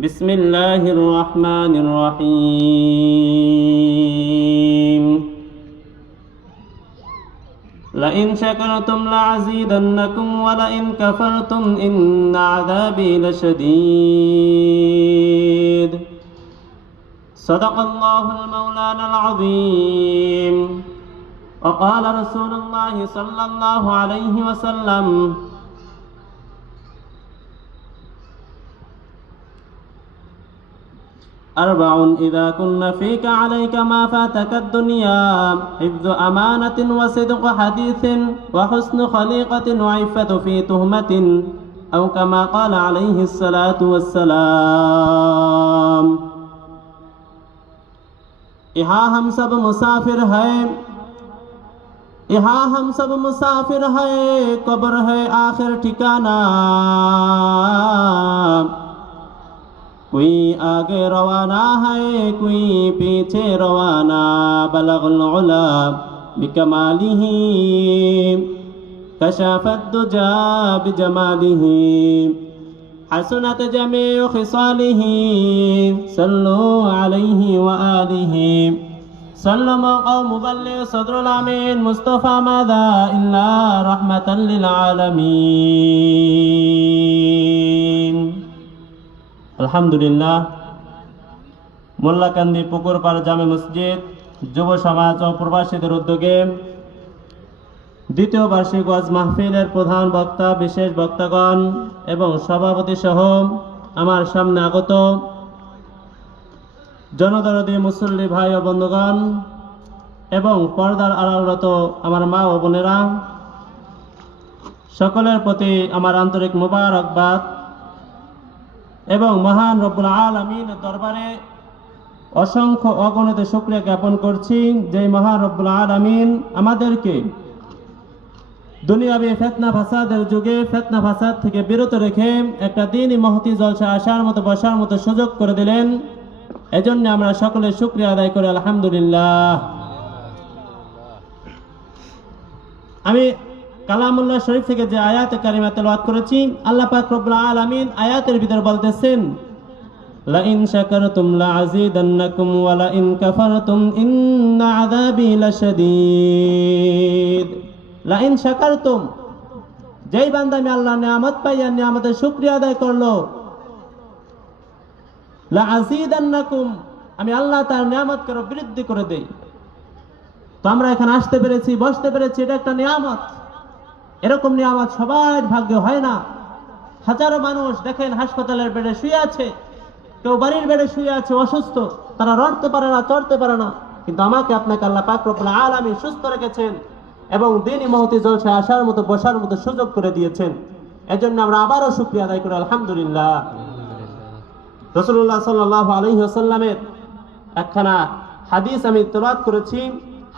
بسم الله الرحمن الرحيم لئن شكرتم لأزيدنكم ولئن كفرتم إن عذابي لشديد صدق الله المولانا العظيم وقال رسول الله صلى الله عليه وسلم أربع إذا كن فيك عليك ما فاتك الدنيا حفظ أمانة وصدق حديث وحسن خليقة وعفة في تهمة أو كما قال عليه الصلاة والسلام यहाँ हम सब मुसाफिर हैं यहाँ हम सब मुसाफिर हैं कब्र है आखिर ठिकाना कोई आगे रवाना है कोई पीछे रवाना बलगुल उला बिकमालिही कशफत दुजा बिजमालिही हसनत जमीउ खिसालिही सल्लु अलैहि व आलिहि सल्लम कौम मुबल्लिग सदरुल आमीन मुस्तफा मादा इल्ला रहमतन लिल आलमीन। আলহামদুলিল্লাহ মোল্লাকান্দি পুকুরপাড় জামে মসজিদ যুব সমাজ ও প্রবাসীদের উদ্যোগে দ্বিতীয় বার্ষিক ওয়াজ মাহফিলের প্রধান বক্তা বিশেষ বক্তাগণ এবং সভাপতি সহ আমার সামনে আগত জনদরদী মুসল্লি ভাই ও বন্ধুগণ এবং পর্দার আড়ালরত আমার মা ও বোনেরা, সকলের প্রতি আমার আন্তরিক মোবারকবাদ এবং মহান রব্বুল আলামিনের দরবারে অসংখ্য অগণিত শুকরিয়া জ্ঞাপন করছি যে মহান রব্বুল আলামিন আমাদেরকে দুনিয়াবি ফিতনা ফাসাদের যুগে ফিতনা ফাসাদ থেকে বিরত রেখে একটা দ্বীনি মহতি জলসা আসার মতো বসার মতো সুযোগ করে দিলেন। এজন্য আমরা সকলে শুকরিয়া আদায় করি আলহামদুলিল্লাহ। আমি কালামুল্লাহ শরীফ থেকে যে আয়াতে কারিমা তেলাওয়াত করেছি, আল্লাহ পাক রব্বুল আলামিন আয়াতের ভিতর বলতেছেন লা ইন শাকারতুম লা আযীদান্নাকুম ওয়া লা ইন কাফারতুম ইন্না আযাবি লাশাদীদ। লা ইন শাকারতুম, যেই বান্দা আমি আল্লাহর নিয়ামত পাইয়া নিয়ামতের শুকরিয়া আদায় করলো, লা আযীদান্নাকুম, আমি আল্লাহ তার নিয়ামতকে বৃদ্ধি করে দেই। তো আমরা এখানে আসতে পেরেছি, বসতে পেরেছি, এটা একটা নিয়ামত। এরকম নিয়ামত সবার ভাগ্যে হয় না। হাজারো মানুষ দেখেন হাসপাতালের বেডে শুয়ে আছে, কেউ বাড়ির বেডে শুয়ে আছে অসুস্থ, তারা লড়তে পারে না, চড়তে পারে না, কিন্তু আমাকে আপনাকে আল্লাহ পাক রব্বুল আলামিন সুস্থ রেখেছেন এবং দ্বীনি মহতি জলসায় আসার মতো বসার মতো সুযোগ করে দিয়েছেন। এজন্য আমরা আবারও শুকরিয়া আদায় করি আলহামদুলিল্লাহ। রাসূলুল্লাহ সাল্লাল্লাহু আলাইহি ওয়াসাল্লামের একখানা হাদিস আমি তেলাওয়াত করেছি।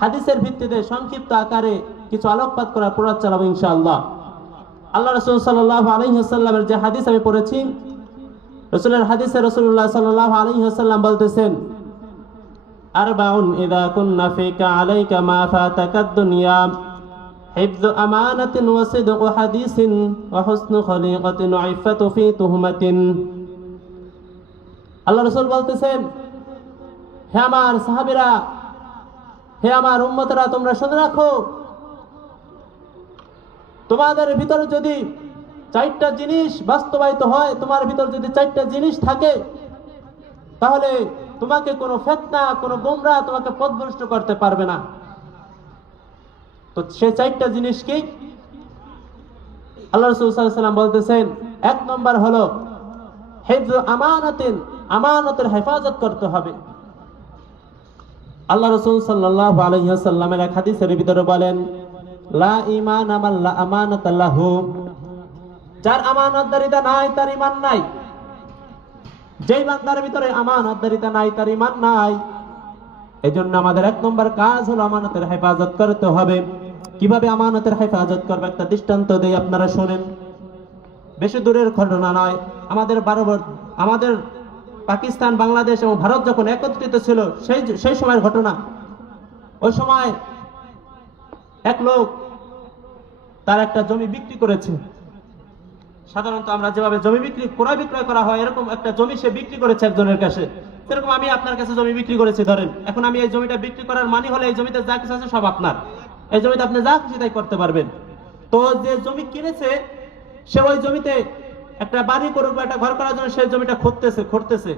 হাদিসের ভিত্তিতে সংক্ষিপ্ত আকারে কিছু আলোকপাত করার প্রয়াস চালাবো ইনশাআল্লাহ। আল্লাহ রাসূল সাল্লাল্লাহু আলাইহি ওয়াসাল্লামের যে হাদিস আমি পড়েছি, রাসূলের হাদিসে রাসূলুল্লাহ সাল্লাল্লাহু আলাইহি ওয়াসাল্লাম বলতেছেন আরবাউন ইযা কুন্না ফিকা আলাইকা মা ফাতাকাদ দুনিয়া হিফযু আমানাতিন ওয়া সিদকু হাদিসিন ওয়া হুসনু খলিকাতিন ওয়া ইফাতু ফি তুহমাতিন। আল্লাহ রাসূল বলতেছেন, হে আমার সাহাবীরা, হে আমার উম্মতরা, তোমরা শুনে রাখো, তোমাদের ভিতরে যদি চারটা জিনিস বাস্তবায়িত হয়, তোমার ভিতর যদি চারটা জিনিস থাকে, তাহলে তোমাকে কোনো ফিতনা, কোনো গোমরাহ তোমাকে পথভ্রষ্ট করতে পারবে না। তো সেই চারটা জিনিস কি? আল্লাহ রাসূল সাল্লাল্লাহু আলাইহি ওয়াসাল্লাম বলতেছেন, এক নম্বর হলো হিফযু আমানাতিন, আমানতের হেফাজত করতে হবে। আল্লাহ রাসূল সাল্লাল্লাহু আলাইহি ওয়াসাল্লামের এক হাদিসের ভিতরে বলেন লা ঈমান মান লা আমানাতা লাহু, যার আমানতদারিতা নাই তার ঈমান নাই। যেই বান্দার ভিতরে আমানতদারিতা নাই তার ঈমান নাই। এজন্য আমাদের এক নম্বর কাজ হলো আমানতের হেফাজত করতে হবে। কিভাবে আমানতের হেফাজত করবে একটা দৃষ্টান্ত দেই, আপনারা শুনেন। বেশি দূরের ঘটনা নয়, আমাদের পাকিস্তান, বাংলাদেশ এবং ভারত যখন একত্রিত ছিল সেই সময়ের ঘটনা। ওই সময় এক লোক তার একটা জমি বিক্রি করেছে। সাধারণত আমরা যেভাবে জমি বিক্রি ক্রয় বিক্রয় করা হয়, এরকম একটা জমি সে বিক্রি করেছে একজনের কাছে, সেরকম আমি আপনার কাছে জমি বিক্রি করেছি ধরেন। এখন আমি এই জমিটা বিক্রি করার মানে হলে এই জমিতে যা কিছু আছে সব আপনার, এই জমিতে আপনি যা খুশি তাই করতে পারবেন। তো যে জমি কিনেছে সে ওই জমিতে একটা বাড়ি করুক বা একটা ঘর করার জন্য সেই জমিটা খুঁড়তেছে।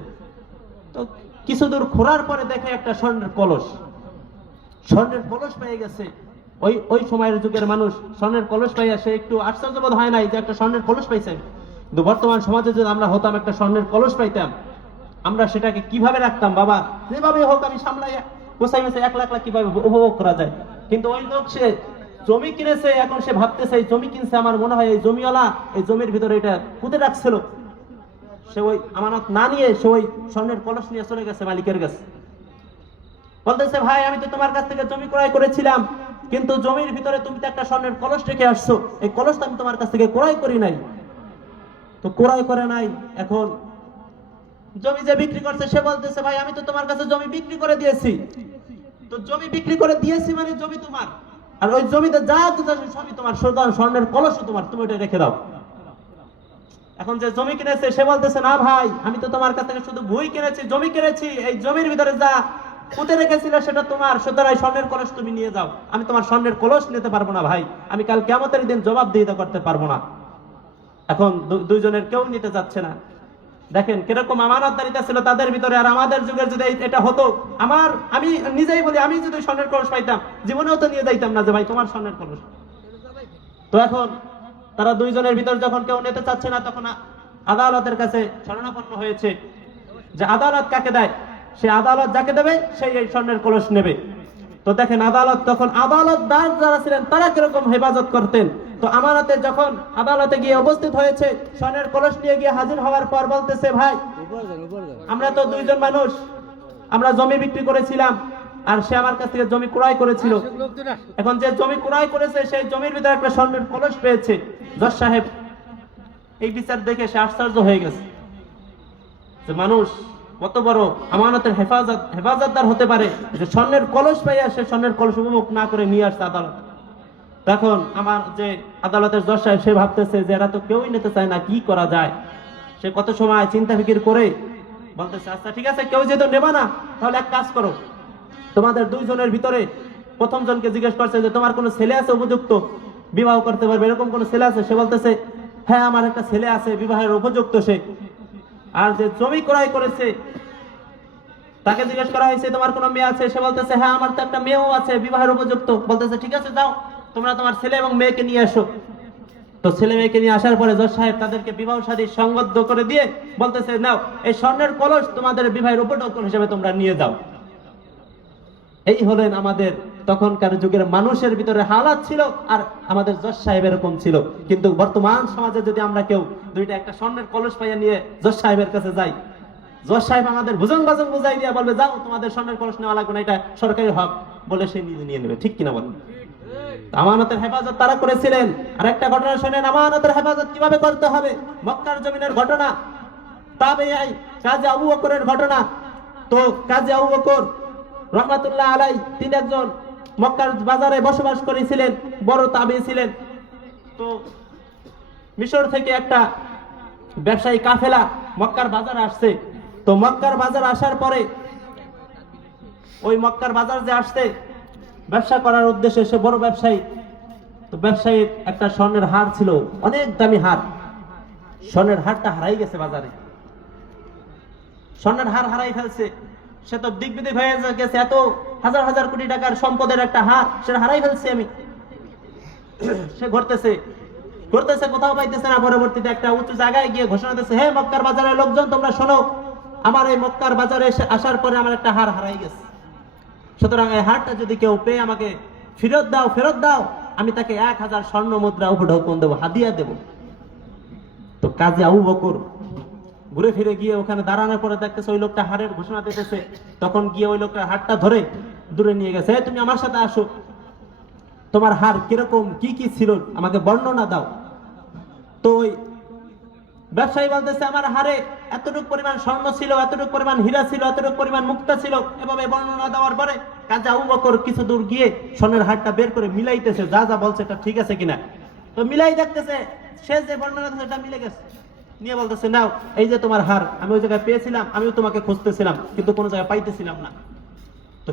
তো কিছু দূর খোঁড়ার পরে দেখে একটা স্বর্ণের কলস পেয়ে গেছে। ওই সময়ের যুগের মানুষ স্বর্ণের কলস পাইয়া সে একটু আশ্চর্যবোধ হয় নাই যে একটা স্বর্ণের কলস পাইছে। কিন্তু বর্তমান সমাজে যদি আমরা হতাম একটা স্বর্ণের কলস পাইতাম, আমরা সেটাকে কিভাবে রাখতাম? বাবা যেভাবে হোক আমি সামলাইয়া গোছাই মেছে 1 লাখ কিভাবে উপভোগ করা যায়। কিন্তু ওই লোক সে জমি কিনেছে, এখন সে ভাবতেছে এই জমি কিনছে, আমার মনে হয় এই জমিওয়ালা এই জমির ভিতরে এটা পুঁতে রাখছিল। সে ওই আমানত না নিয়ে সে ওই স্বর্ণের কলস নিয়ে চলে গেছে মালিকের কাছে, বলতেছে ভাই আমি তো তোমার কাছ থেকে জমি ক্রয় করেছিলাম, কিন্তু জমির ভিতরে তুমি তো একটা স্বর্ণের কলস রেখে আসছো, এই কলসটা আমি তোমার কাছ থেকে ক্রয় করি নাই। তো ক্রয় করে নাই, এখন জমি যে বিক্রি করছে সে বলতেছে ভাই আমি তো তোমার কাছে জমি বিক্রি করে দিয়েছি। তো জমি বিক্রি করে দিয়েছি মানে জমি তোমার, আর ওই জমিতে যা কিছু আছে সবই তোমার, স্বর্ণের কলসও তোমার, তুমি ওটা রেখে দাও। এখন যে জমি কিনেছে সে বলতেছে না ভাই আমি তো তোমার কাছ থেকে শুধু বই কিনেছি, জমি কিনেছি, এই জমির ভিতরে যা পুঁতে রেখেছিল সেটা তোমার, সুতরাং স্বর্ণের কলস তুমি নিয়ে যাও। আমি তোমার স্বর্ণের কলস নিতে পারবো না ভাই, আমি কাল কিয়ামতের দিন জবাবদিহিতা করতে পারবো না। এখন দুইজনের কেউ নিতে চাচ্ছে না। দেখেন কিরকম আমানতদারিতা ছিল তাদের ভিতরে। আর আমাদের যুগের যদি এটা হতো, আমি নিজেই বলি, আমি যদি স্বর্ণের কলস পাইতাম জীবনেও তো নিয়ে যাইতাম না যে ভাই তোমার স্বর্ণের কলস। তো এখন তারা দুইজনের ভিতর যখন কেউ নিতে চাচ্ছে না, তখন আদালতের কাছে শরণাপন্ন হয়েছে যে আদালত কাকে দেয়, সে আদালত যাকে দেবে সেই এই স্বর্ণের কলস নেবে। তো দেখেন আদালতদার যারা ছিলেন তারা কিরকম হেফাজত করতেন। তো আমানতে যখন আদালতে গিয়ে উপস্থিত হয়েছে, স্বর্ণের কলস নিয়ে গিয়ে হাজির হওয়ার পর বলতেছে ভাই আমরা তো দুইজন মানুষ, আমরা জমি বিক্রি করেছিলাম আর সে আমার কাছ থেকে জমি ক্রয় করেছিল। এখন যে জমি ক্রয় করেছে সেই জমির ভিতরে একটা স্বর্ণের কলস পেয়েছে। জজ সাহেব এই বিচার দেখে সে আশ্চর্য হয়ে গেছে যে মানুষ কত বড় আমানতের হেফাজতদার হতে পারে, যে স্বর্ণের কলস পাইয়া সে স্বর্ণের কলস উপভোগ না করে নিয়ে আসছে আদালত। তখন আমার যে আদালতের জজ সাহেব সে ভাবতেছে যে এরা তো কেউই নিতে চায় না, কি করা যায়। সে কত সময় চিন্তা ফিকির করে বলতেছে আচ্ছা ঠিক আছে, কেউ যেহেতু নেবা না তাহলে এক কাজ করো, তোমাদের দুইজনের ভিতরে প্রথম জনকে জিজ্ঞেস করছে যে তোমার কোনো ছেলে আছে উপযুক্ত, বিবাহ করতে পারবে এরকম কোন ছেলে আছে? সে বলতেছে হ্যাঁ আমার একটা ছেলে আছে, বিবাহের উপযুক্ত সে। আর যে জমি ক্রয় করেছে তাকে জিজ্ঞেস করা হয়েছে তোমার কোনো মেয়ে আছে? সে বলতেছে হ্যাঁ আমার তো একটা মেয়েও আছে, বিবাহের উপযুক্ত। বলতেছে ঠিক আছে যাও তোমরা তোমার ছেলে এবং মেয়েকে নিয়ে আসো। তো ছেলে মেয়েকে নিয়ে আসার পরে জজ সাহেব তাদেরকে বিবাহ শাদী সংবদ্ধ করে দিয়ে বলতেছে নাও এই স্বর্ণের কলস তোমাদের বিবাহের উপযুক্ত হিসেবে তোমরা নিয়ে যাও। এই হলেন আমাদের তখনকার যুগের মানুষের ভিতরে হালাত ছিল, আর আমাদের জজ সাহেব এরকম ছিল। কিন্তু বর্তমান সমাজে যদি আমরা কেউ দুইটা একটা স্বর্ণের কলস পাইয়া নিয়ে জজ সাহেবের কাছে যাই, জজ সাহেব আমাদের ভুজং বাজং বুঝাই দিয়ে বলবে যাও তোমাদের স্বর্ণের কলস নেওয়া লাগবে না, এটা সরকারি হক বলে সে নিজে নিয়ে নেবে। ঠিক কিনা বলেন? আমানতের হেফাজত তারা করেছিলেন। আর একটা ঘটনা শুনেন আমানতের হেফাজত কিভাবে করতে হবে। মক্কার জমিনের ঘটনা, তাবেঈ কাজী আবু বকরের ঘটনা। তো কাজী আবু বকর রহমাতুল্লাহ আলাই তিনি একজন মক্কার বাজারে বসবাস করেছিলেন, বড় তাবেঈ ছিলেন। তো মিশর থেকে একটা ব্যবসায়ী কাফেলা মক্কার বাজারে আসছে। তো মক্কার বাজার আসার পরে ওই মক্কার বাজার যে আসছে ব্যবসা করার উদ্দেশ্যে, সে বড় ব্যবসায়ী। তো ব্যবসায়ীর একটা স্বর্ণের হার ছিল, অনেক দামি হার। স্বর্ণের হারটা হারাই গেছে বাজারে, স্বর্ণের হার হারাই ফেলছে। সে তো দিগ্বিদিক হয়ে গেছে, এত হাজার হাজার কোটি টাকার সম্পদের একটা হার সেটা হারাই ফেলছে আমি। সে ঘুরতেছে কোথাও পাইতেছে না। পরবর্তীতে একটা উঁচু জায়গায় গিয়ে ঘোষণা দিতেছে হে মক্কার বাজারের লোকজন তোমরা শোনো, আমার এই মক্কার বাজারে এসে আসার পরে আমার একটা হার হারাই গেছে, সুতরাং এই হারটা যদি কেউ পেয়ে আমাকে ফেরত দাও, আমি তাকে 1000 স্বর্ণ মুদ্রা উপঢৌকন দেবো, হাদিয়া দেব। তো কাজী আবু বকর ঘুরে ফিরে গিয়ে ওখানে দাঁড়ানোর পরে দেখতেছে ওই লোকটা হারের ঘোষণা দিতেছে। তখন গিয়ে ওই লোকটা হারটা ধরে দূরে নিয়ে গেছে, তুমি আমার সাথে আসো, তোমার হার কিরকম কি কি ছিল আমাকে বর্ণনা দাও। তো ওই ব্যবসায়ী বলতেছে আমার হারে এতটুকু পরিমাণ স্বর্ণ ছিল, এতটুকু পরিমাণ হীরা ছিল, এতটুকু পরিমাণ মুক্তা ছিল। এভাবে বর্ণনা দেওয়ার পরে কাজী আবু বকর কিছু দূর গিয়ে স্বর্ণের হারটা বের করে মিলাইতেছে, যা যা বলছে এটা ঠিক আছে কিনা। তো মিলাই দেখতেছে সে যে বর্ণনা দিয়েছে এটা মিলে গেছে, নিয়ে বলতেছে নাও এই যে তোমার হার, আমি ওই জায়গায় পেয়েছিলাম, আমিও তোমাকে খুঁজতেছিলাম কিন্তু কোনো জায়গায় পাইতেছিলাম না। তো